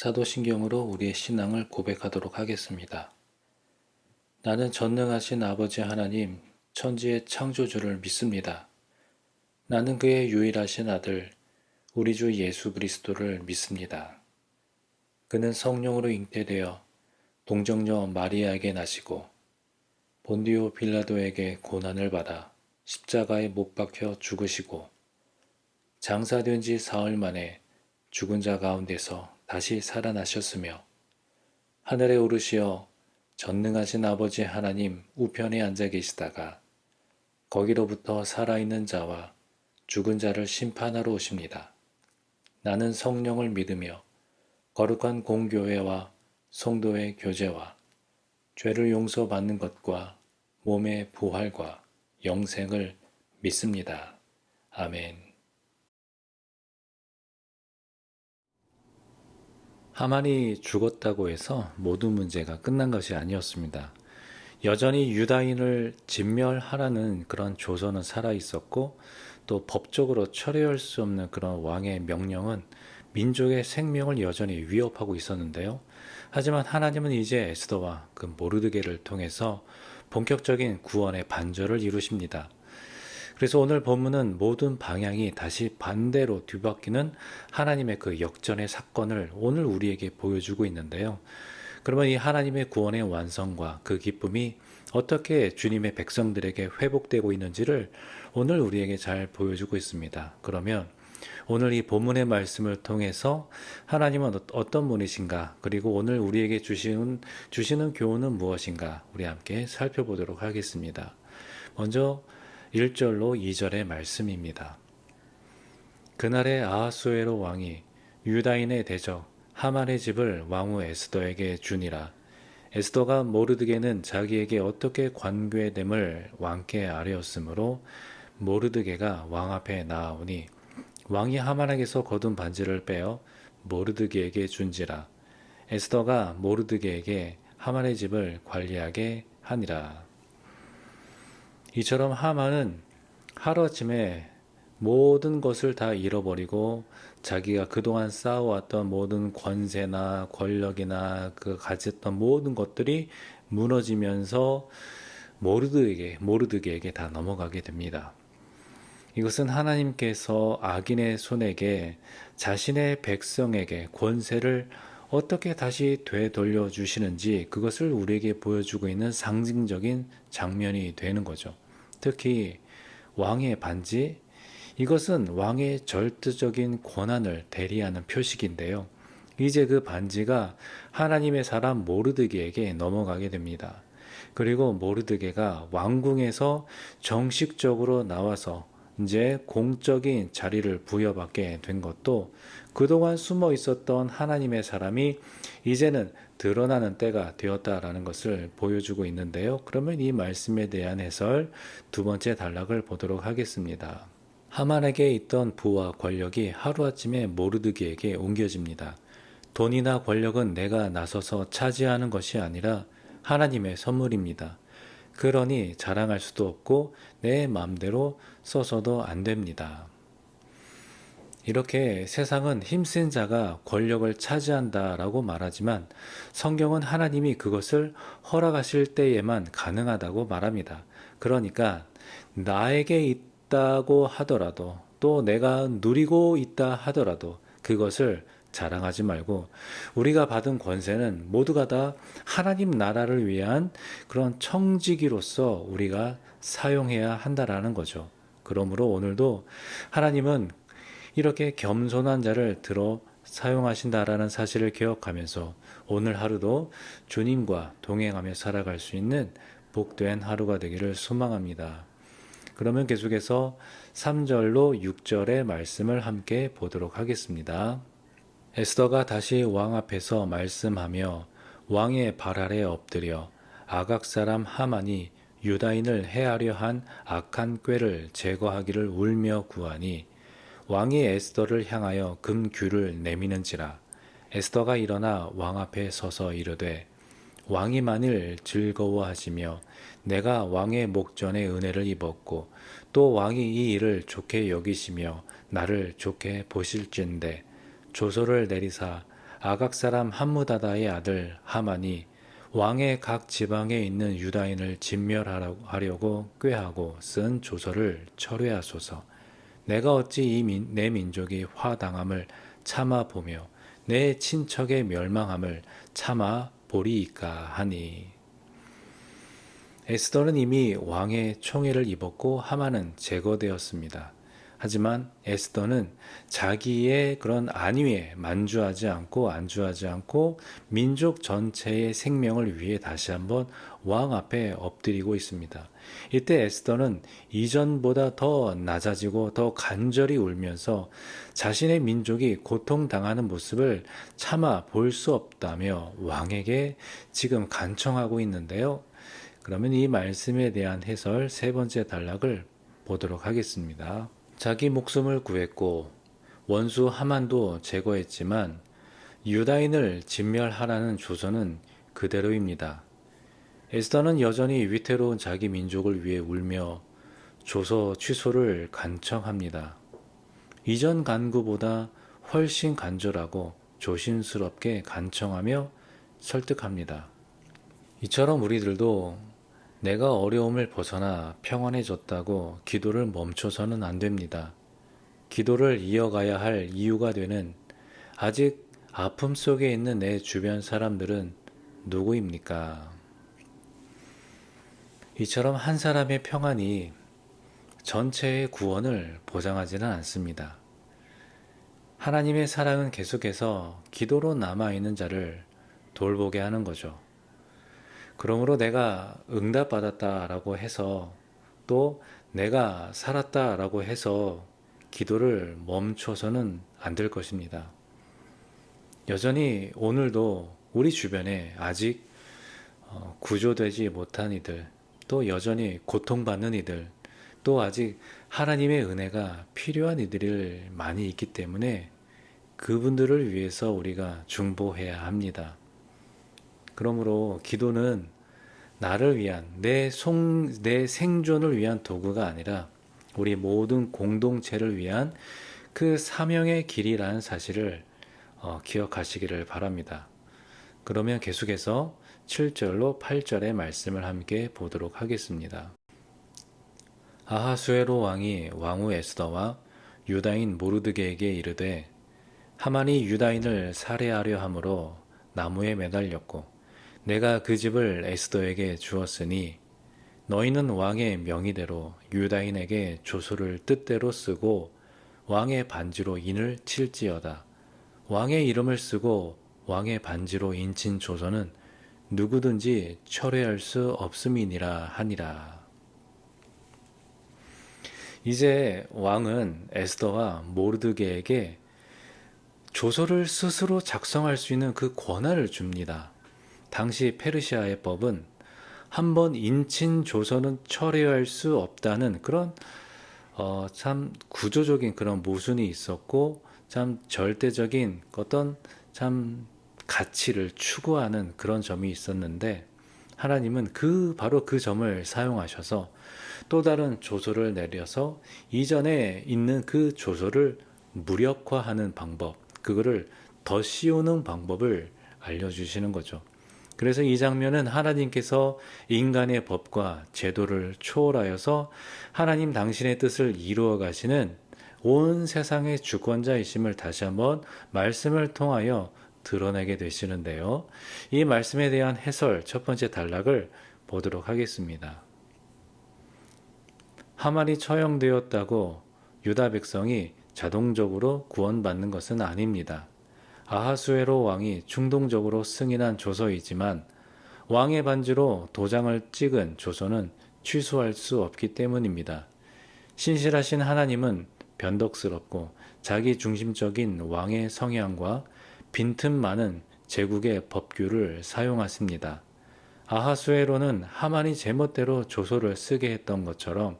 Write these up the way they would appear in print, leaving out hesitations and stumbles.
사도신경으로 우리의 신앙을 고백하도록 하겠습니다. 나는 전능하신 아버지 하나님, 천지의 창조주를 믿습니다. 나는 그의 유일하신 아들, 우리 주 예수 그리스도를 믿습니다. 그는 성령으로 잉태되어 동정녀 마리아에게 나시고 본디오 빌라도에게 고난을 받아 십자가에 못 박혀 죽으시고 장사된 지 사흘 만에 죽은 자 가운데서 다시 살아나셨으며 하늘에 오르시어 전능하신 아버지 하나님 우편에 앉아 계시다가 거기로부터 살아있는 자와 죽은 자를 심판하러 오십니다. 나는 성령을 믿으며 거룩한 공교회와 성도의 교제와 죄를 용서받는 것과 몸의 부활과 영생을 믿습니다. 아멘. 하만이 죽었다고 해서 모든 문제가 끝난 것이 아니었습니다. 여전히 유다인을 진멸하라는 그런 조서는 살아 있었고 또 법적으로 철회할 수 없는 그런 왕의 명령은 민족의 생명을 여전히 위협하고 있었는데요. 하지만 하나님은 이제 에스더와 그 모르드게를 통해서 본격적인 구원의 반절을 이루십니다. 그래서 오늘 본문은 모든 방향이 다시 반대로 뒤바뀌는 하나님의 그 역전의 사건을 오늘 우리에게 보여주고 있는데요. 그러면 이 하나님의 구원의 완성과 그 기쁨이 어떻게 주님의 백성들에게 회복되고 있는지를 오늘 우리에게 잘 보여주고 있습니다. 그러면 오늘 이 본문의 말씀을 통해서 하나님은 어떤 분이신가, 그리고 오늘 우리에게 주시는 교훈은 무엇인가, 우리 함께 살펴보도록 하겠습니다. 먼저 1절로 2절의 말씀입니다. 그날에 아하수에로 왕이 유다인의 대적 하만의 집을 왕후 에스더에게 주니라. 에스더가 모르드게는 자기에게 어떻게 관괴됨을 왕께 아뢰었으므로 모르드게가 왕 앞에 나아오니 왕이 하만에게서 거둔 반지를 빼어 모르드게에게 준지라. 에스더가 모르드게에게 하만의 집을 관리하게 하니라. 이처럼 하만은 하루아침에 모든 것을 다 잃어버리고 자기가 그동안 쌓아왔던 모든 권세나 권력이나 그 가졌던 모든 것들이 무너지면서 모르드게에게 다 넘어가게 됩니다. 이것은 하나님께서 악인의 손에게 자신의 백성에게 권세를 어떻게 다시 되돌려 주시는지 그것을 우리에게 보여주고 있는 상징적인 장면이 되는 거죠. 특히 왕의 반지, 이것은 왕의 절대적인 권한을 대리하는 표식인데요. 이제 그 반지가 하나님의 사람 모르드게에게 넘어가게 됩니다. 그리고 모르드게가 왕궁에서 정식적으로 나와서 이제 공적인 자리를 부여받게 된 것도 그동안 숨어 있었던 하나님의 사람이 이제는 드러나는 때가 되었다라는 것을 보여주고 있는데요. 그러면 이 말씀에 대한 해설 두 번째 단락을 보도록 하겠습니다. 하만에게 있던 부와 권력이 하루아침에 모르드게에게 옮겨집니다. 돈이나 권력은 내가 나서서 차지하는 것이 아니라 하나님의 선물입니다. 그러니 자랑할 수도 없고 내 마음대로 써서도 안 됩니다. 이렇게 세상은 힘센 자가 권력을 차지한다라고 말하지만 성경은 하나님이 그것을 허락하실 때에만 가능하다고 말합니다. 그러니까 나에게 있다고 하더라도 또 내가 누리고 있다 하더라도 그것을 자랑하지 말고 우리가 받은 권세는 모두가 다 하나님 나라를 위한 그런 청지기로서 우리가 사용해야 한다라는 거죠. 그러므로 오늘도 하나님은 이렇게 겸손한 자를 들어 사용하신다라는 사실을 기억하면서 오늘 하루도 주님과 동행하며 살아갈 수 있는 복된 하루가 되기를 소망합니다. 그러면 계속해서 3절로 6절의 말씀을 함께 보도록 하겠습니다. 에스더가 다시 왕 앞에서 말씀하며 왕의 발 아래 엎드려 아각 사람 하만이 유다인을 해하려 한 악한 꾀를 제거하기를 울며 구하니 왕이 에스더를 향하여 금규를 내미는지라. 에스더가 일어나 왕 앞에 서서 이르되 왕이 만일 즐거워하시며 내가 왕의 목전에 은혜를 입었고 또 왕이 이 일을 좋게 여기시며 나를 좋게 보실진대 조서를 내리사 아각 사람 함무다다의 아들 하만이 왕의 각 지방에 있는 유다인을 진멸하려고 꾀하고 쓴 조서를 철회하소서. 내가 어찌 내 민족이 화당함을 참아 보며 내 친척의 멸망함을 참아 보리이까 하니. 에스더는 이미 왕의 총애를 입었고 하만은 제거되었습니다. 하지만 에스더는 자기의 그런 안위에 안주하지 않고 민족 전체의 생명을 위해 다시 한번 왕 앞에 엎드리고 있습니다. 이때 에스더는 이전보다 더 낮아지고 더 간절히 울면서 자신의 민족이 고통당하는 모습을 차마 볼 수 없다며 왕에게 지금 간청하고 있는데요. 그러면 이 말씀에 대한 해설 세 번째 단락을 보도록 하겠습니다. 자기 목숨을 구했고 원수 하만도 제거했지만 유다인을 진멸하라는 조서는 그대로입니다. 에스더는 여전히 위태로운 자기 민족을 위해 울며 조서 취소를 간청합니다. 이전 간구보다 훨씬 간절하고 조심스럽게 간청하며 설득합니다. 이처럼 우리들도 내가 어려움을 벗어나 평안해졌다고 기도를 멈춰서는 안 됩니다. 기도를 이어가야 할 이유가 되는 아직 아픔 속에 있는 내 주변 사람들은 누구입니까? 이처럼 한 사람의 평안이 전체의 구원을 보장하지는 않습니다. 하나님의 사랑은 계속해서 기도로 남아있는 자를 돌보게 하는 거죠. 그러므로 내가 응답받았다라고 해서 또 내가 살았다라고 해서 기도를 멈춰서는 안 될 것입니다. 여전히 오늘도 우리 주변에 아직 구조되지 못한 이들, 또 여전히 고통받는 이들, 또 아직 하나님의 은혜가 필요한 이들이 많이 있기 때문에 그분들을 위해서 우리가 중보해야 합니다. 그러므로 기도는 나를 위한 내 생존을 위한 도구가 아니라 우리 모든 공동체를 위한 그 사명의 길이라는 사실을 기억하시기를 바랍니다. 그러면 계속해서 7절로 8절의 말씀을 함께 보도록 하겠습니다. 아하수에로 왕이 왕후 에스더와 유다인 모르드게에게 이르되 하만이 유다인을 살해하려 함으로 나무에 매달렸고 내가 그 집을 에스더에게 주었으니 너희는 왕의 명의대로 유다인에게 조소를 뜻대로 쓰고 왕의 반지로 인을 칠지어다. 왕의 이름을 쓰고 왕의 반지로 인친 조서는 누구든지 철회할 수 없음이니라 하니라. 이제 왕은 에스더와 모르드게에게 조서를 스스로 작성할 수 있는 그 권한을 줍니다. 당시 페르시아의 법은 한번 인친 조서는 철회할 수 없다는 그런 참 구조적인 그런 모순이 있었고 참 절대적인 어떤 참 가치를 추구하는 그런 점이 있었는데 하나님은 바로 그 점을 사용하셔서 또 다른 조서를 내려서 이전에 있는 그 조서를 무력화하는 방법, 그거를 더 씌우는 방법을 알려주시는 거죠. 그래서 이 장면은 하나님께서 인간의 법과 제도를 초월하여서 하나님 당신의 뜻을 이루어 가시는 온 세상의 주권자이심을 다시 한번 말씀을 통하여 드러내게 되시는데요. 이 말씀에 대한 해설 첫 번째 단락을 보도록 하겠습니다. 하만이 처형되었다고 유다 백성이 자동적으로 구원받는 것은 아닙니다. 아하수에로 왕이 충동적으로 승인한 조서이지만 왕의 반지로 도장을 찍은 조서는 취소할 수 없기 때문입니다. 신실하신 하나님은 변덕스럽고 자기 중심적인 왕의 성향과 빈틈 많은 제국의 법규를 사용하십니다. 아하수에로는 하만이 제멋대로 조서를 쓰게 했던 것처럼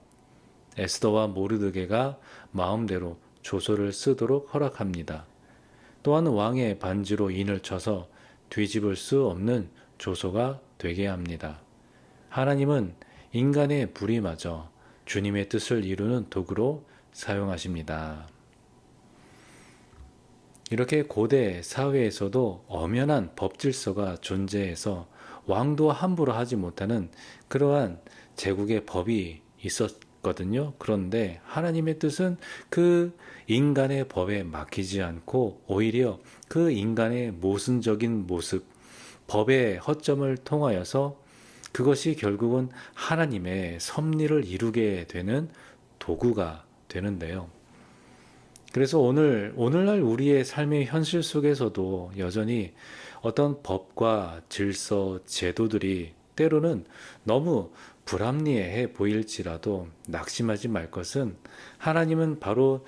에스더와 모르드게가 마음대로 조서를 쓰도록 허락합니다. 또한 왕의 반지로 인을 쳐서 뒤집을 수 없는 조서가 되게 합니다. 하나님은 인간의 불의마저 주님의 뜻을 이루는 도구로 사용하십니다. 이렇게 고대 사회에서도 엄연한 법 질서가 존재해서 왕도 함부로 하지 못하는 그러한 제국의 법이 있었거든요. 그런데 하나님의 뜻은 그 인간의 법에 맡기지 않고 오히려 그 인간의 모순적인 모습, 법의 허점을 통하여서 그것이 결국은 하나님의 섭리를 이루게 되는 도구가 되는데요. 그래서 오늘날 우리의 삶의 현실 속에서도 여전히 어떤 법과 질서, 제도들이 때로는 너무 불합리해 보일지라도 낙심하지 말 것은 하나님은 바로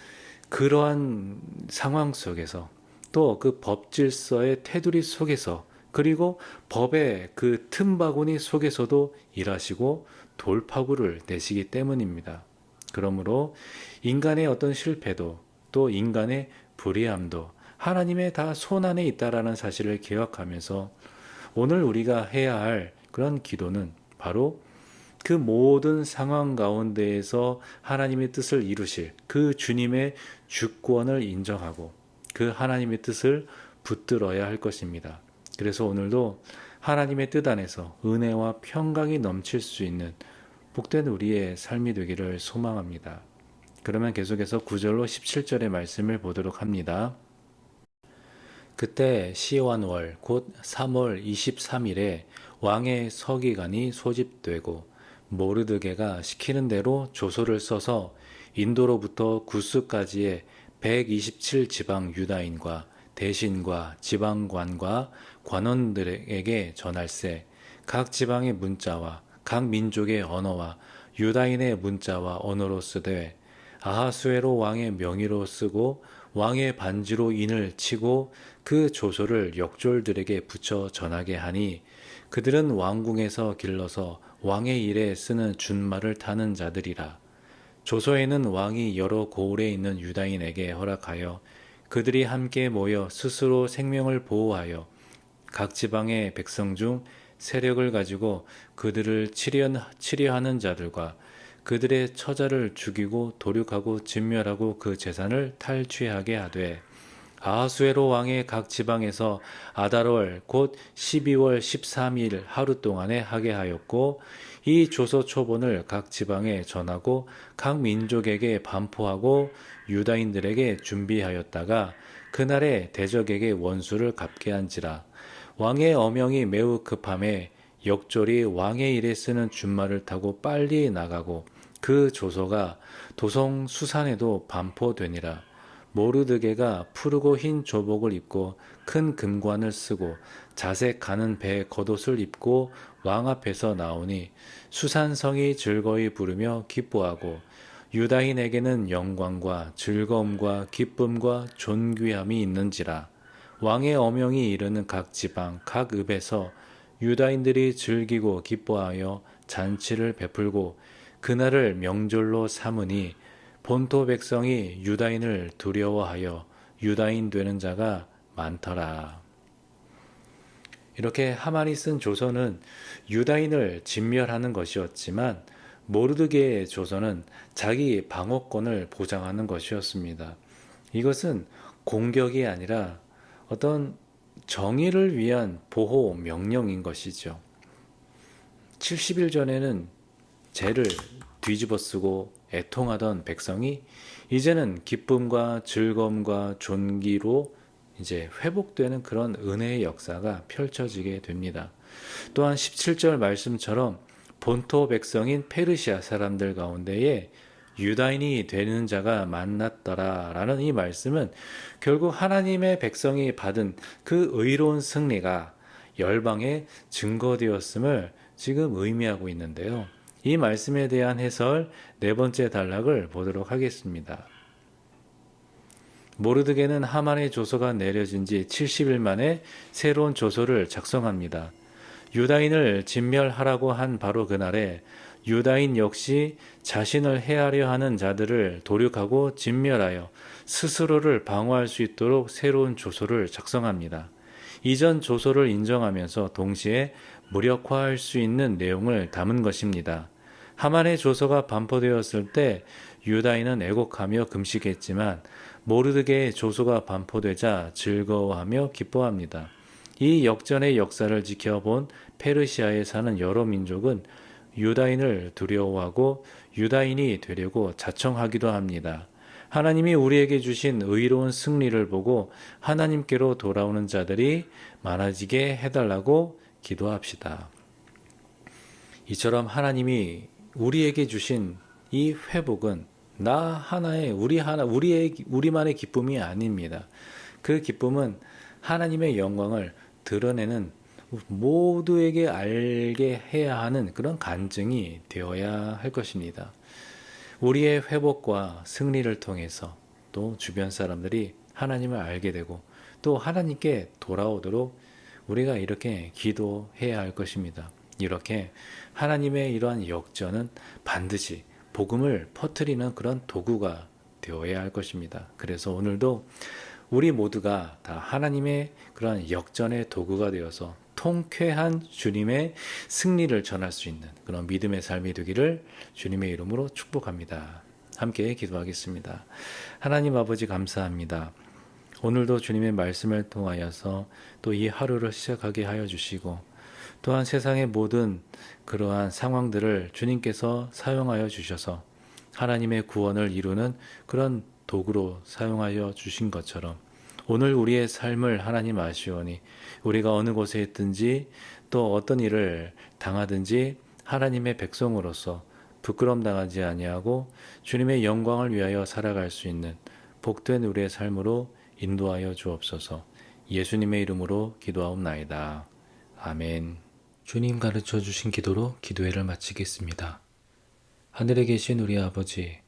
그러한 상황 속에서 또 그 법 질서의 테두리 속에서 그리고 법의 그 틈바구니 속에서도 일하시고 돌파구를 내시기 때문입니다. 그러므로 인간의 어떤 실패도 또 인간의 불의함도 하나님의 다 손안에 있다라는 사실을 기억하면서 오늘 우리가 해야 할 그런 기도는 바로 그 모든 상황 가운데에서 하나님의 뜻을 이루실 그 주님의 주권을 인정하고 그 하나님의 뜻을 붙들어야 할 것입니다. 그래서 오늘도 하나님의 뜻 안에서 은혜와 평강이 넘칠 수 있는 복된 우리의 삶이 되기를 소망합니다. 그러면 계속해서 9절로 17절의 말씀을 보도록 합니다. 그때 시완월 곧 3월 23일에 왕의 서기관이 소집되고 모르드게가 시키는 대로 조서를 써서 인도로부터 구스까지의 127지방 유다인과 대신과 지방관과 관원들에게 전할세 각 지방의 문자와 각 민족의 언어와 유다인의 문자와 언어로 쓰되 아하수에로 왕의 명의로 쓰고 왕의 반지로 인을 치고 그 조서를 역졸들에게 붙여 전하게 하니 그들은 왕궁에서 길러서 왕의 일에 쓰는 준말을 타는 자들이라. 조서에는 왕이 여러 고을에 있는 유다인에게 허락하여 그들이 함께 모여 스스로 생명을 보호하여 각 지방의 백성 중 세력을 가지고 그들을 치려하는 자들과 그들의 처자를 죽이고 도륙하고 진멸하고 그 재산을 탈취하게 하되 아하수에로 왕의 각 지방에서 아달월 곧 12월 13일 하루 동안에 하게 하였고 이 조서 초본을 각 지방에 전하고 각 민족에게 반포하고 유다인들에게 준비하였다가 그날에 대적에게 원수를 갚게 한지라. 왕의 어명이 매우 급함에 역졸이 왕의 일에 쓰는 준말을 타고 빨리 나가고 그 조서가 도성 수산에도 반포되니라. 모르드게가 푸르고 흰 조복을 입고 큰 금관을 쓰고 자색 가는 배 겉옷을 입고 왕 앞에서 나오니 수산성이 즐거이 부르며 기뻐하고 유다인에게는 영광과 즐거움과 기쁨과 존귀함이 있는지라. 왕의 어명이 이르는 각 지방 각 읍에서 유다인들이 즐기고 기뻐하여 잔치를 베풀고 그날을 명절로 삼으니 본토 백성이 유다인을 두려워하여 유다인 되는 자가 많더라. 이렇게 하만이 쓴 조서는 유다인을 진멸하는 것이었지만 모르드게의 조서는 자기 방어권을 보장하는 것이었습니다. 이것은 공격이 아니라 어떤 정의를 위한 보호 명령인 것이죠. 70일 전에는 죄를 뒤집어 쓰고 애통하던 백성이 이제는 기쁨과 즐거움과 존귀로 이제 회복되는 그런 은혜의 역사가 펼쳐지게 됩니다. 또한 17절 말씀처럼 본토 백성인 페르시아 사람들 가운데에 유다인이 되는 자가 많았더라 라는 이 말씀은 결국 하나님의 백성이 받은 그 의로운 승리가 열방에 증거되었음을 지금 의미하고 있는데요. 이 말씀에 대한 해설 네 번째 단락을 보도록 하겠습니다. 모르드게는 하만의 조서가 내려진 지 70일 만에 새로운 조서를 작성합니다. 유다인을 진멸하라고 한 바로 그날에 유다인 역시 자신을 해하려 하는 자들을 도륙하고 진멸하여 스스로를 방어할 수 있도록 새로운 조서를 작성합니다. 이전 조서를 인정하면서 동시에 무력화할 수 있는 내용을 담은 것입니다. 하만의 조서가 반포되었을 때 유다인은 애곡하며 금식했지만 모르드게의 조소가 반포되자 즐거워하며 기뻐합니다. 이 역전의 역사를 지켜본 페르시아에 사는 여러 민족은 유다인을 두려워하고 유다인이 되려고 자청하기도 합니다. 하나님이 우리에게 주신 의로운 승리를 보고 하나님께로 돌아오는 자들이 많아지게 해달라고 기도합시다. 이처럼 하나님이 우리에게 주신 이 회복은 나 하나의 우리만의 기쁨이 아닙니다. 그 기쁨은 하나님의 영광을 드러내는 모두에게 알게 해야 하는 그런 간증이 되어야 할 것입니다. 우리의 회복과 승리를 통해서 또 주변 사람들이 하나님을 알게 되고 또 하나님께 돌아오도록 우리가 이렇게 기도해야 할 것입니다. 이렇게 하나님의 이러한 역전은 반드시 복음을 퍼뜨리는 그런 도구가 되어야 할 것입니다. 그래서 오늘도 우리 모두가 다 하나님의 그런 역전의 도구가 되어서 통쾌한 주님의 승리를 전할 수 있는 그런 믿음의 삶이 되기를 주님의 이름으로 축복합니다. 함께 기도하겠습니다. 하나님 아버지 감사합니다. 오늘도 주님의 말씀을 통하여서 또 이 하루를 시작하게 하여 주시고 또한 세상의 모든 그러한 상황들을 주님께서 사용하여 주셔서 하나님의 구원을 이루는 그런 도구로 사용하여 주신 것처럼 오늘 우리의 삶을 하나님 아시오니 우리가 어느 곳에 있든지 또 어떤 일을 당하든지 하나님의 백성으로서 부끄럼 당하지 아니하고 주님의 영광을 위하여 살아갈 수 있는 복된 우리의 삶으로 인도하여 주옵소서. 예수님의 이름으로 기도하옵나이다. 아멘. 주님 가르쳐 주신 기도로 기도회를 마치겠습니다. 하늘에 계신 우리 아버지,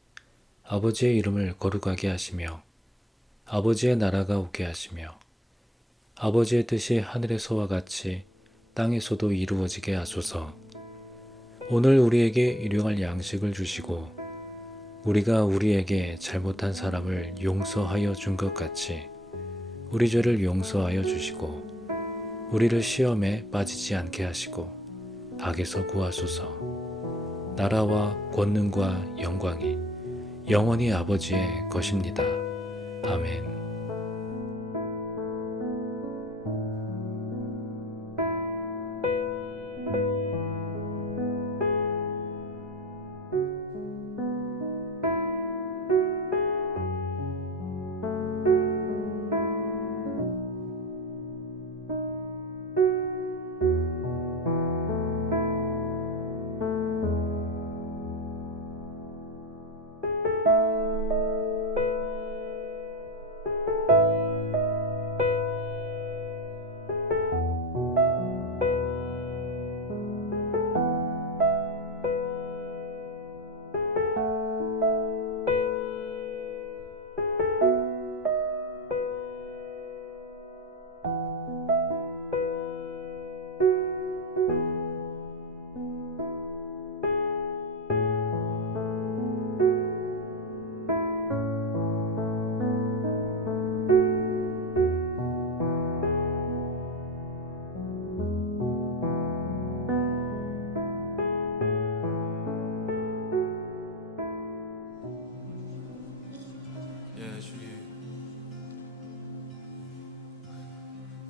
아버지의 이름을 거룩하게 하시며 아버지의 나라가 오게 하시며 아버지의 뜻이 하늘에서와 같이 땅에서도 이루어지게 하소서. 오늘 우리에게 일용할 양식을 주시고 우리가 우리에게 잘못한 사람을 용서하여 준 것 같이 우리 죄를 용서하여 주시고 우리를 시험에 빠지지 않게 하시고 악에서 구하소서. 나라와 권능과 영광이 영원히 아버지의 것입니다. 아멘.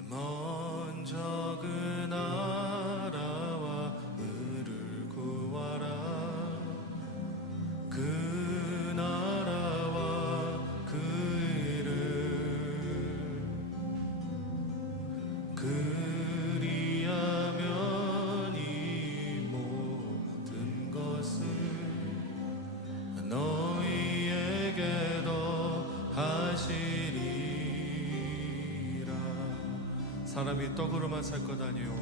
먼저 그 나라와 의를 구하라. 그 나라와 그 의를 그리하면 이 모든 것을 너희에게 더하시리라. 사람이 떡으로만 살 것 아니요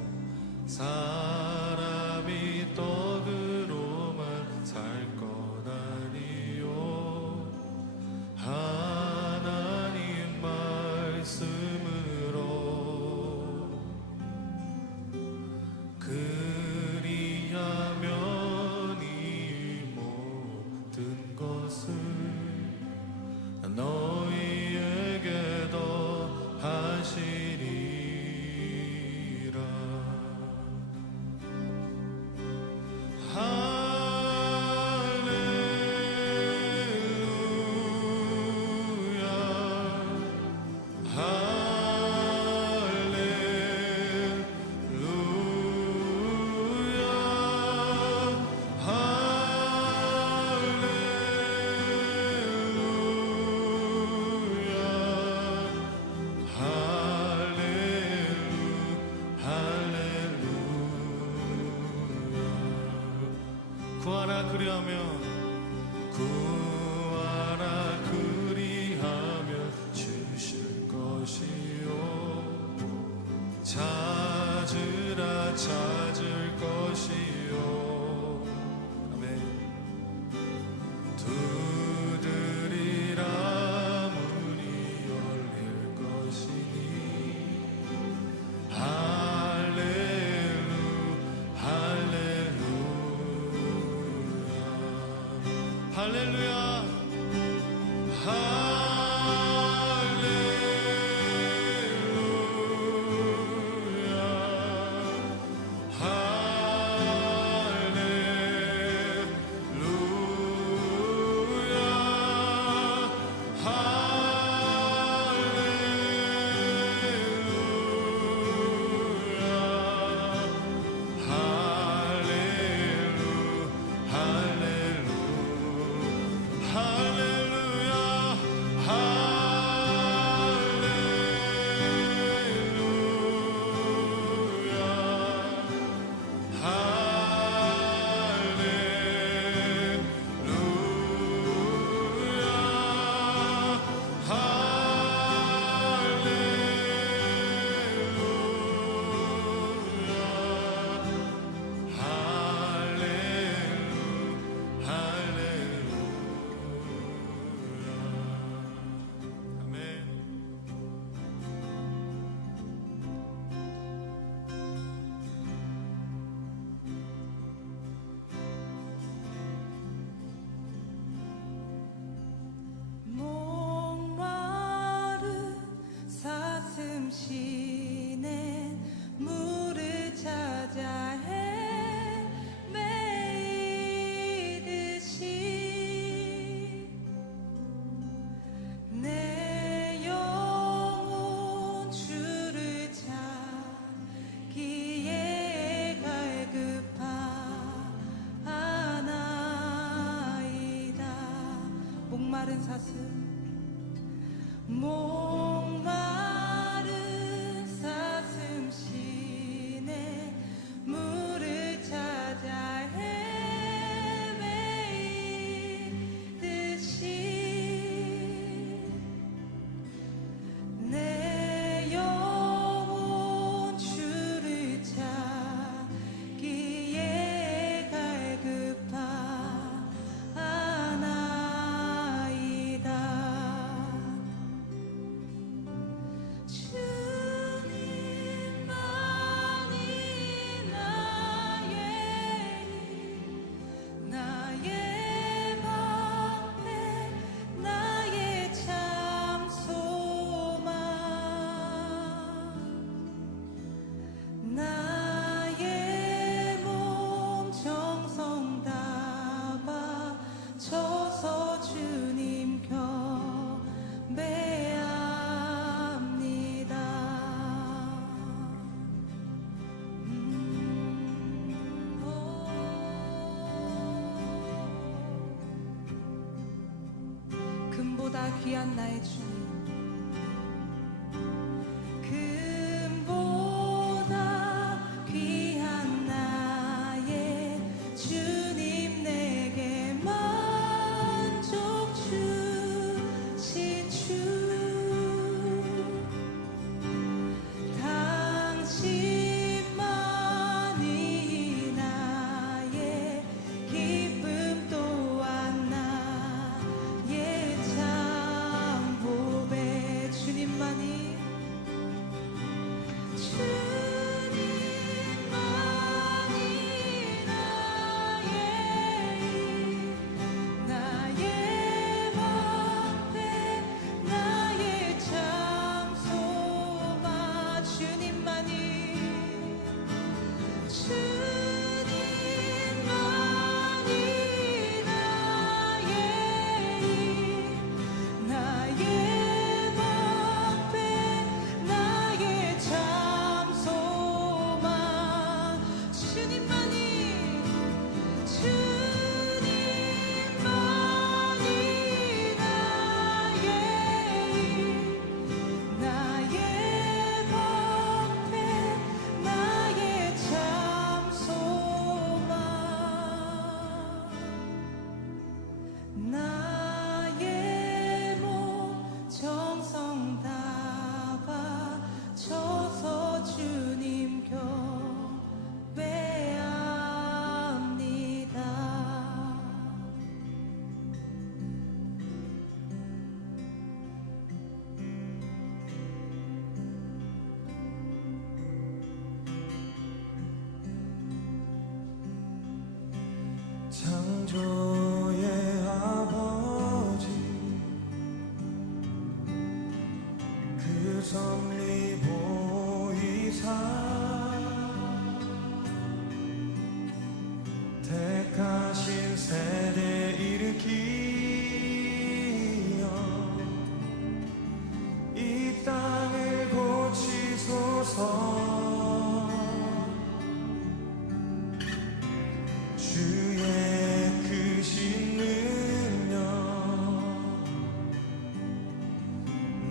사람이 떡으로만 살 것 아니요 하나님 말씀으로 그리하면 이 모든 것을 너희에게 더하시리라. 할렐루야 그리하면 주실 것이요 찾으라 찾을 것이요 아멘 두드리라 문이 열릴 것이니 할렐루 할렐루야 할렐루야 숨쉬는 물을 찾아 헤매이듯이 내 영혼 주를 찾기에 갈급하나이다. 목마른 사슴 목마른 사슴 시내 물을 찾아 헤매이듯이 내 영혼 주를 찾기에 갈급하나이다. 주님만이 나의 방패 나의 참 소망 나의 몸 정성 다 바쳐서 주님 경배합니다. 금보다 귀한 나의 주님 금보다 귀한 나의 주님 내게 만족 주신 주 당신만이 나의 기쁨 또한 나의 참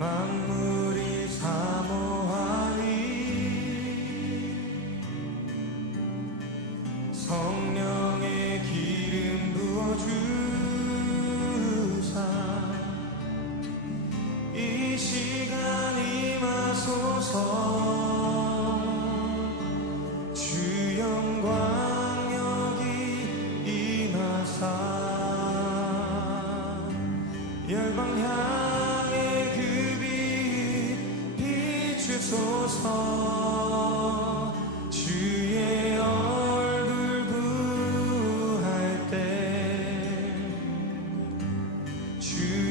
만물이 사모하니 성령의 기름 부어주사 이 시간 임하소서 주 영광 여기 임하사 열방 향해 그 빛 비추소서 주의 얼굴 구할 때 주